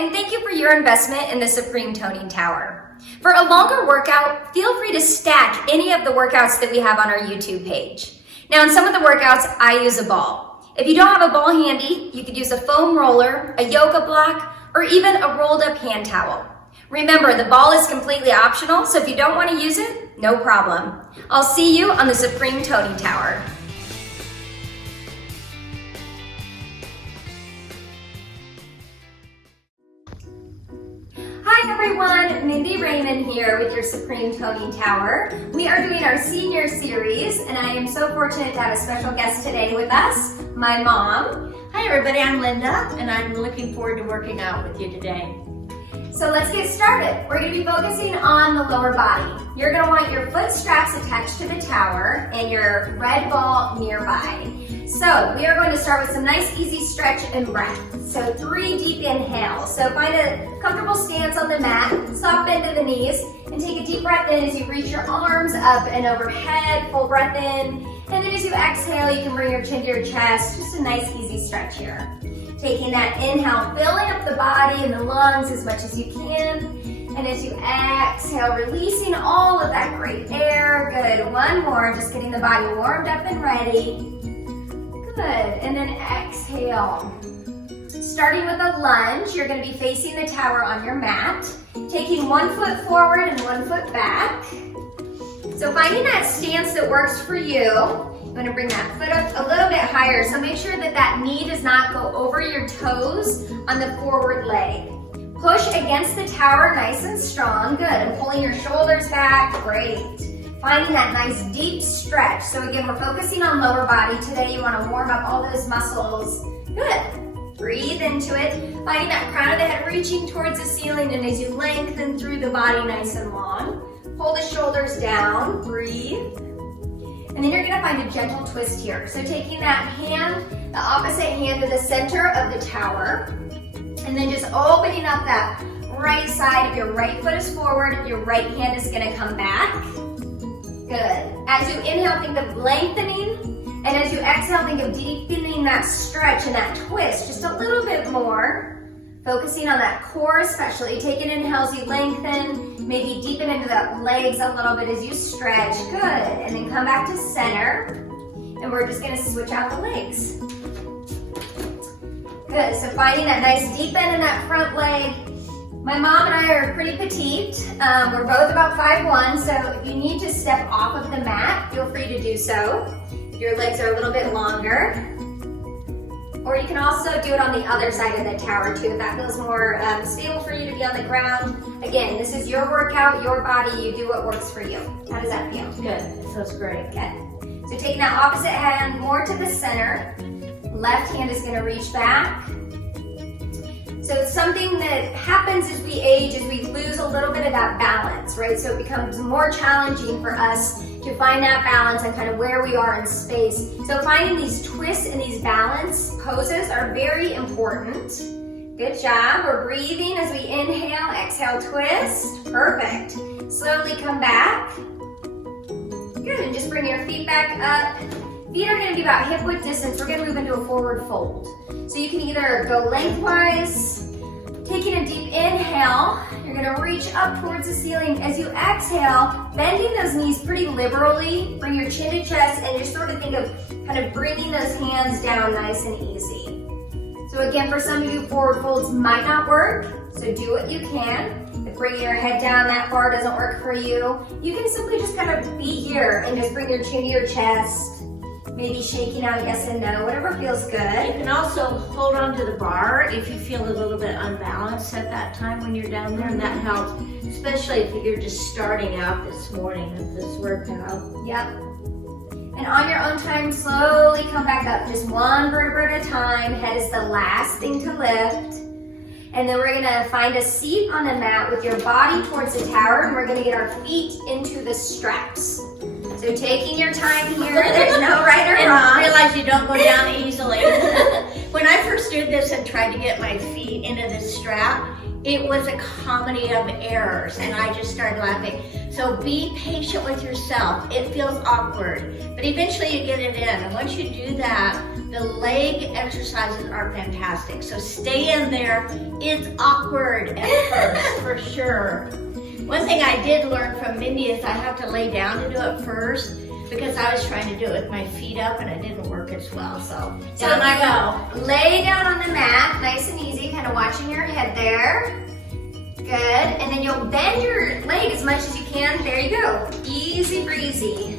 and thank you for your investment in the Supreme Toning Tower. For a longer workout, feel free to stack any of the workouts that we have on our YouTube page. Now, in some of the workouts, I use a ball. If you don't have a ball handy, you could use a foam roller, a yoga block, or even a rolled up hand towel. Remember, the ball is completely optional, so if you don't want to use it, no problem. I'll see you on the Supreme Toning Tower. Hi everyone, Mindy Raymond here with your Supreme Toning Tower. We are doing our senior series, and I am so fortunate to have a special guest today with us, my mom. Hi everybody, I'm Linda, and I'm looking forward to working out with you today. So let's get started. We're going to be focusing on the lower body. You're going to want your foot straps attached to the tower and your red ball nearby. So we are going to start with some nice easy stretch and breath. So 3 deep inhales. So find a comfortable stance on the mat, soft bend to the knees, and take a deep breath in as you reach your arms up and overhead, full breath in. And then as you exhale, you can bring your chin to your chest. Just a nice easy stretch here. Taking that inhale, filling up the body and the lungs as much as you can. And as you exhale, releasing all of that great air. Good, one more, just getting the body warmed up and ready. Good, and then exhale. Starting with a lunge, you're going to be facing the tower on your mat, taking 1 foot forward and 1 foot back. So finding that stance that works for you, you want to bring that foot up a little bit higher, so make sure that that knee does not go over your toes on the forward leg. Push against the tower nice and strong, good, and pulling your shoulders back, great. Finding that nice deep stretch. So again, we're focusing on lower body today. You want to warm up all those muscles, good. Breathe into it, finding that crown of the head reaching towards the ceiling, and as you lengthen through the body nice and long, pull the shoulders down, breathe. And then you're going to find a gentle twist here. So taking that hand, the opposite hand to the center of the tower, and then just opening up that right side. If your right foot is forward, your right hand is going to come back. Good. As you inhale, think of lengthening, and as you exhale, think of deepening that stretch and that twist just a little bit more. Focusing on that core especially. Take an inhale as you lengthen, maybe deepen into the legs a little bit as you stretch. Good. And then come back to center. And we're just going to switch out the legs. Good. So finding that nice deep bend in that front leg. My mom and I are pretty petite. We're both about 5'1", so if you need to step off of the mat, feel free to do so. Your legs are a little bit longer. Or you can also do it on the other side of the tower too, if that feels more stable for you to be on the ground. Again, this is your workout, your body, you do what works for you. How does that feel? Good, it feels great. Good. So taking that opposite hand more to the center, left hand is gonna reach back. So something that happens as we age is we lose a little bit of that balance, right? So it becomes more challenging for us to find that balance and kind of where we are in space. So finding these twists and these balance poses are very important. Good job. We're breathing as we inhale, exhale, twist. Perfect. Slowly come back. Good, and just bring your feet back up. Feet are gonna be about hip width distance. We're gonna move into a forward fold. So you can either go lengthwise, taking a deep inhale, you're gonna reach up towards the ceiling. As you exhale, bending those knees pretty liberally, bring your chin to chest, and just sort of think of kind of bringing those hands down nice and easy. So again, for some of you, forward folds might not work, so do what you can. If bringing your head down that far doesn't work for you, you can simply just kind of be here and just bring your chin to your chest. Maybe shaking out yes and no, whatever feels good. You can also hold on to the bar if you feel a little bit unbalanced at that time when you're down there, and that helps, especially if you're just starting out this morning with this workout. Yep. And on your own time, slowly come back up, just one vertebra at a time. Head is the last thing to lift. And then we're gonna find a seat on the mat with your body towards the tower, and we're gonna get our feet into the straps. So taking your time here, there's no right or wrong. And realize you don't go down easily. When I first did this and tried to get my feet into this strap, it was a comedy of errors, and I just started laughing. So be patient with yourself. It feels awkward, but eventually you get it in. And once you do that, The leg exercises are fantastic. So stay in there. It's awkward at first, for sure. One thing I did learn from Mindy is I have to lay down to do it first because I was trying to do it with my feet up and it didn't work as well. So down I go. Lay down on the mat, nice and easy, kind of watching your head there. Good, and then you'll bend your leg as much as you can. There you go, easy breezy.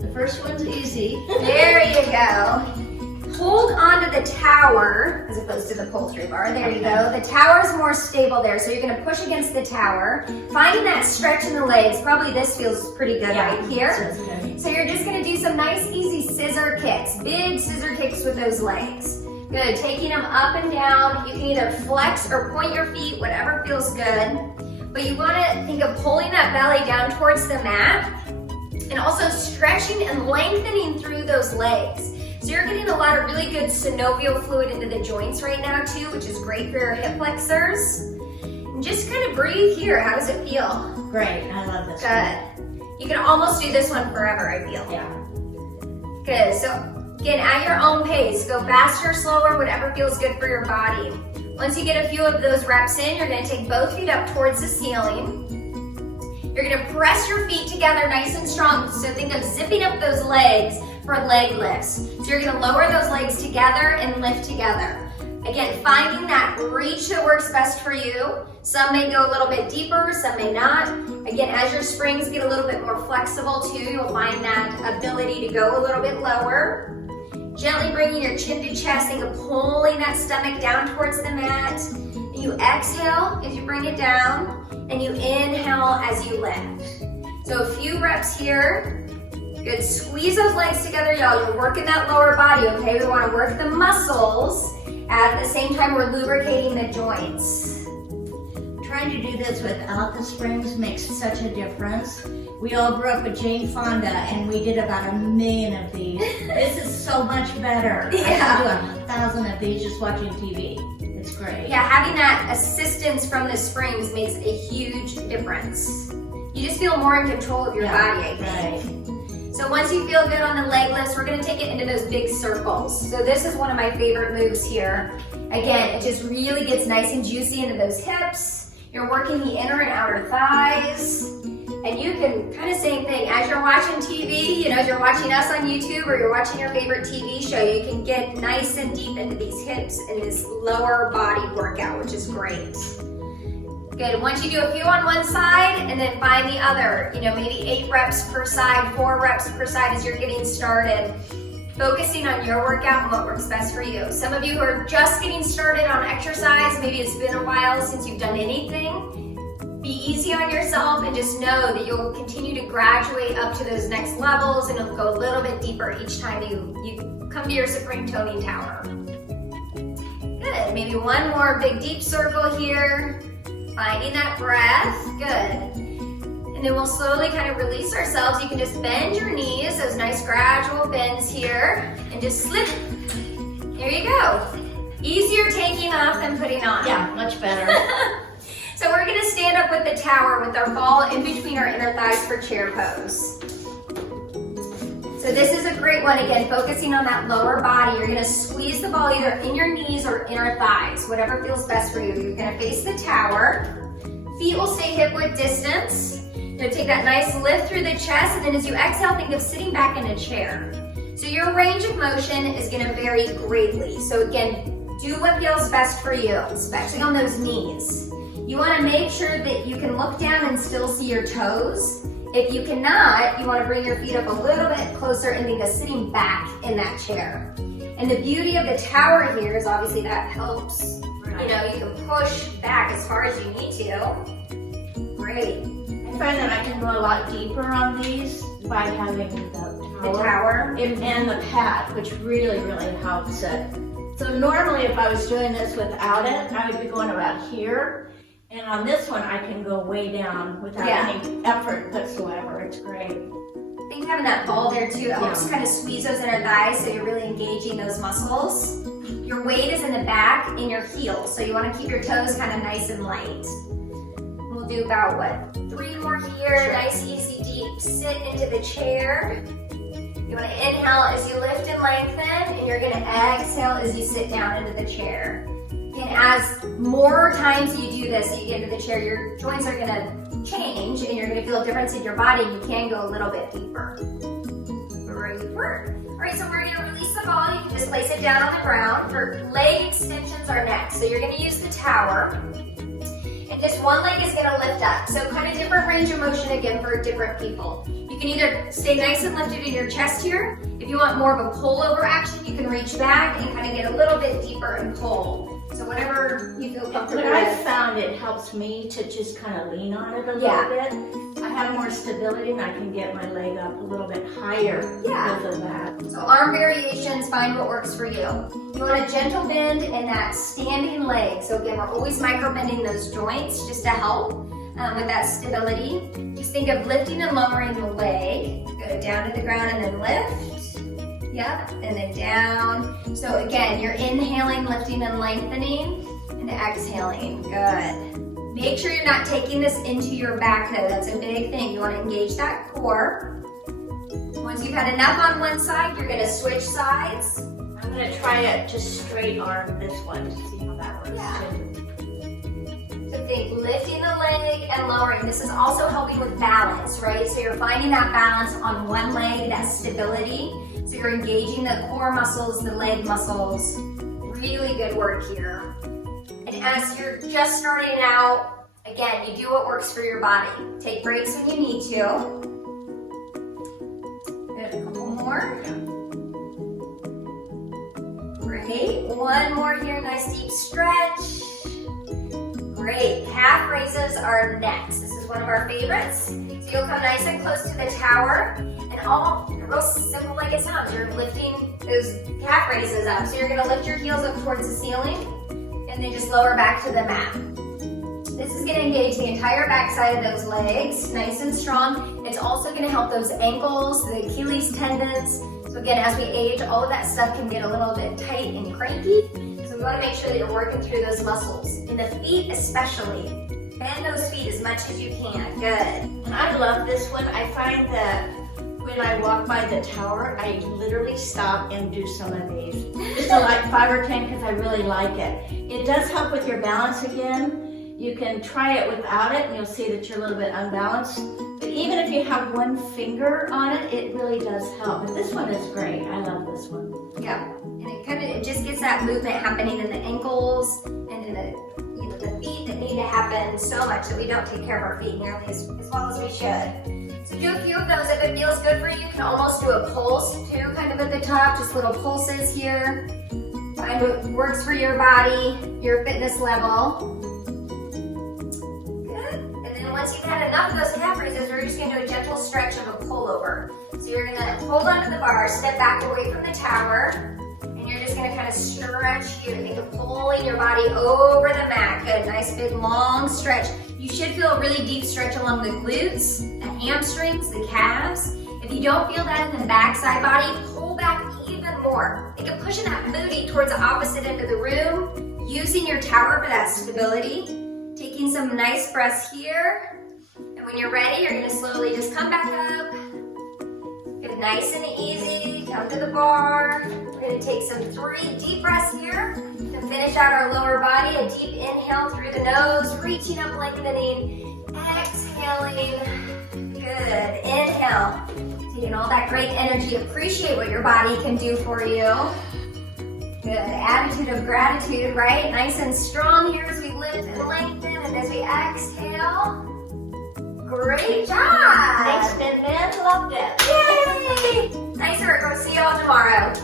The first one's easy. There you go. Hold onto the tower as opposed to the pull-through bar. There you go. The tower is more stable there, so you're going to push against the tower. Finding that stretch in the legs. Probably this feels pretty good right here. So you're just going to do some nice, easy scissor kicks. Big scissor kicks with those legs. Good. Taking them up and down. You can either flex or point your feet, whatever feels good. But you want to think of pulling that belly down towards the mat and also stretching and lengthening through those legs. So you're getting a lot of really good synovial fluid into the joints right now too, which is great for your hip flexors. And just kind of breathe here. How does it feel? Great, I love this. Good. You can almost do this one forever, I feel. Yeah. Good, so again, at your own pace, go faster or slower, whatever feels good for your body. Once you get a few of those reps in, you're gonna take both feet up towards the ceiling. You're gonna press your feet together nice and strong. So think of zipping up those legs for leg lifts. So you're gonna lower those legs together and lift together. Again, finding that reach that works best for you. Some may go a little bit deeper, some may not. Again, as your springs get a little bit more flexible too, you'll find that ability to go a little bit lower. Gently bringing your chin to chest, think of pulling that stomach down towards the mat. You exhale as you bring it down, and you inhale as you lift. So a few reps here. Good, squeeze those legs together, y'all. You're working that lower body, okay? We wanna work the muscles. At the same time, we're lubricating the joints. Trying to do this without the springs makes such a difference. We all grew up with Jane Fonda and we did about 1 million of these. This is so much better. Yeah. I can do 1,000 of these just watching TV. It's great. Yeah, having that assistance from the springs makes a huge difference. You just feel more in control of your body, I think. Right. So once you feel good on the leg lifts, we're gonna take it into those big circles. So this is one of my favorite moves here. Again, it just really gets nice and juicy into those hips. You're working the inner and outer thighs. And you can kind of same thing, as you're watching TV, as you're watching us on YouTube or you're watching your favorite TV show, you can get nice and deep into these hips in this lower body workout, which is great. Good, once you do a few on one side and then find the other, maybe 8 reps per side, 4 reps per side as you're getting started. Focusing on your workout and what works best for you. Some of you who are just getting started on exercise, maybe it's been a while since you've done anything. Be easy on yourself and just know that you'll continue to graduate up to those next levels and it'll go a little bit deeper each time you come to your supreme toning tower. Good, maybe one more big deep circle here. Finding that breath, good. And then we'll slowly kind of release ourselves. You can just bend your knees, those nice gradual bends here, and just slip. There you go. Easier taking off than putting on. Yeah, much better. So we're gonna stand up with the tower with our ball in between our inner thighs for chair pose. So this is a great one, again, focusing on that lower body. You're gonna squeeze the ball either in your knees or inner thighs, whatever feels best for you. You're gonna face the tower. Feet will stay hip width distance. You're gonna take that nice lift through the chest, and then as you exhale, think of sitting back in a chair. So your range of motion is gonna vary greatly. So again, do what feels best for you, especially on those knees. You wanna make sure that you can look down and still see your toes. If you cannot, you want to bring your feet up a little bit closer and think of sitting back in that chair. And the beauty of the tower here is obviously that helps. You can push back as far as you need to. Great. I find that I can go a lot deeper on these by having the tower and the pad, which really, really helps it. So normally if I was doing this without it, I would be going about here. And on this one, I can go way down without any effort whatsoever. It's great. I think having that ball there too helps kind of squeeze those inner thighs so you're really engaging those muscles. Your weight is in the back in your heels, so you want to keep your toes kind of nice and light. We'll do about, 3 more here. Sure. Nice, easy, deep sit into the chair. You want to inhale as you lift and lengthen, and you're going to exhale as you sit down into the chair. And as more times you do this, you get into the chair, your joints are going to change, and you're going to feel a difference in your body, and you can go a little bit deeper. Great work. All right, so we're going to release the ball. You can just place it down on the ground. For leg extensions are next. So you're going to use the tower. And just one leg is going to lift up. So kind of different range of motion again for different people. You can either stay nice and lifted in your chest here. If you want more of a pullover action, you can reach back and kind of get a little bit deeper and pull. So whatever you feel comfortable with. What I've found, it helps me to just kind of lean on it a little bit. I have more stability and I can get my leg up a little bit higher because of that. So arm variations, find what works for you. You want a gentle bend in that standing leg. So again, we're always micro bending those joints just to help with that stability. Just think of lifting and lowering the leg. Go down to the ground and then lift. Yep, and then down. So again, you're inhaling, lifting and lengthening, and exhaling. Good. Make sure you're not taking this into your back though. That's a big thing. You want to engage that core. Once you've had enough on one side, you're going to switch sides. I'm going to try it just straight arm this one to see how that works too. So think lifting the leg and lowering. This is also helping with balance, right? So you're finding that balance on one leg, that stability. So you're engaging the core muscles, the leg muscles. Really good work here. And as you're just starting out, again, you do what works for your body. Take breaks when you need to. Good, a couple more. Great, one more here, nice deep stretch. Great, calf raises are next. This is one of our favorites. So you'll come nice and close to the tower, and all real simple like it sounds. You're lifting those calf raises up. So you're gonna lift your heels up towards the ceiling, and then just lower back to the mat. This is gonna engage the entire backside of those legs, nice and strong. It's also gonna help those ankles, the Achilles tendons. So again, as we age, all of that stuff can get a little bit tight and cranky. So we wanna make sure that you're working through those muscles. In the feet especially. Bend those feet as much as you can. Good. And I love this one. I find that when I walk by the tower, I literally stop and do some of these. Just like 5 or 10 because I really like it. It does help with your balance again. You can try it without it and you'll see that you're a little bit unbalanced. But even if you have one finger on it, it really does help. But this one is great. I love this one. Yeah, and it just gets that movement happening in the ankles and in the feet that need to happen so much that we don't take care of our feet nearly as well as we should. So do a few of those. If it feels good for you, you can almost do a pulse too, kind of at the top, just little pulses here. Find what works for your body, your fitness level. Good. And then once you've had enough of those calf raises, we're just gonna do a gentle stretch of a pullover. So you're gonna hold onto the bar, step back away from the tower, and you're just gonna kind of stretch here. Think of pulling your body over the mat. Good, nice big long stretch. You should feel a really deep stretch along the glutes, the hamstrings, the calves. If you don't feel that in the backside body, pull back even more. Think of pushing that booty towards the opposite end of the room, using your tower for that stability. Taking some nice breaths here. And when you're ready, you're gonna slowly just come back up. Good, nice and easy, come to the bar. We're gonna take some 3 deep breaths here to finish out our lower body. A deep inhale through the nose, reaching up, lengthening, exhaling. Good, inhale. Taking all that great energy, appreciate what your body can do for you. Good, attitude of gratitude, right? Nice and strong here as we lift and lengthen, and as we exhale. Great job! Thanks, Mindy. Loved it. Yay! Nice work. We'll see you all tomorrow.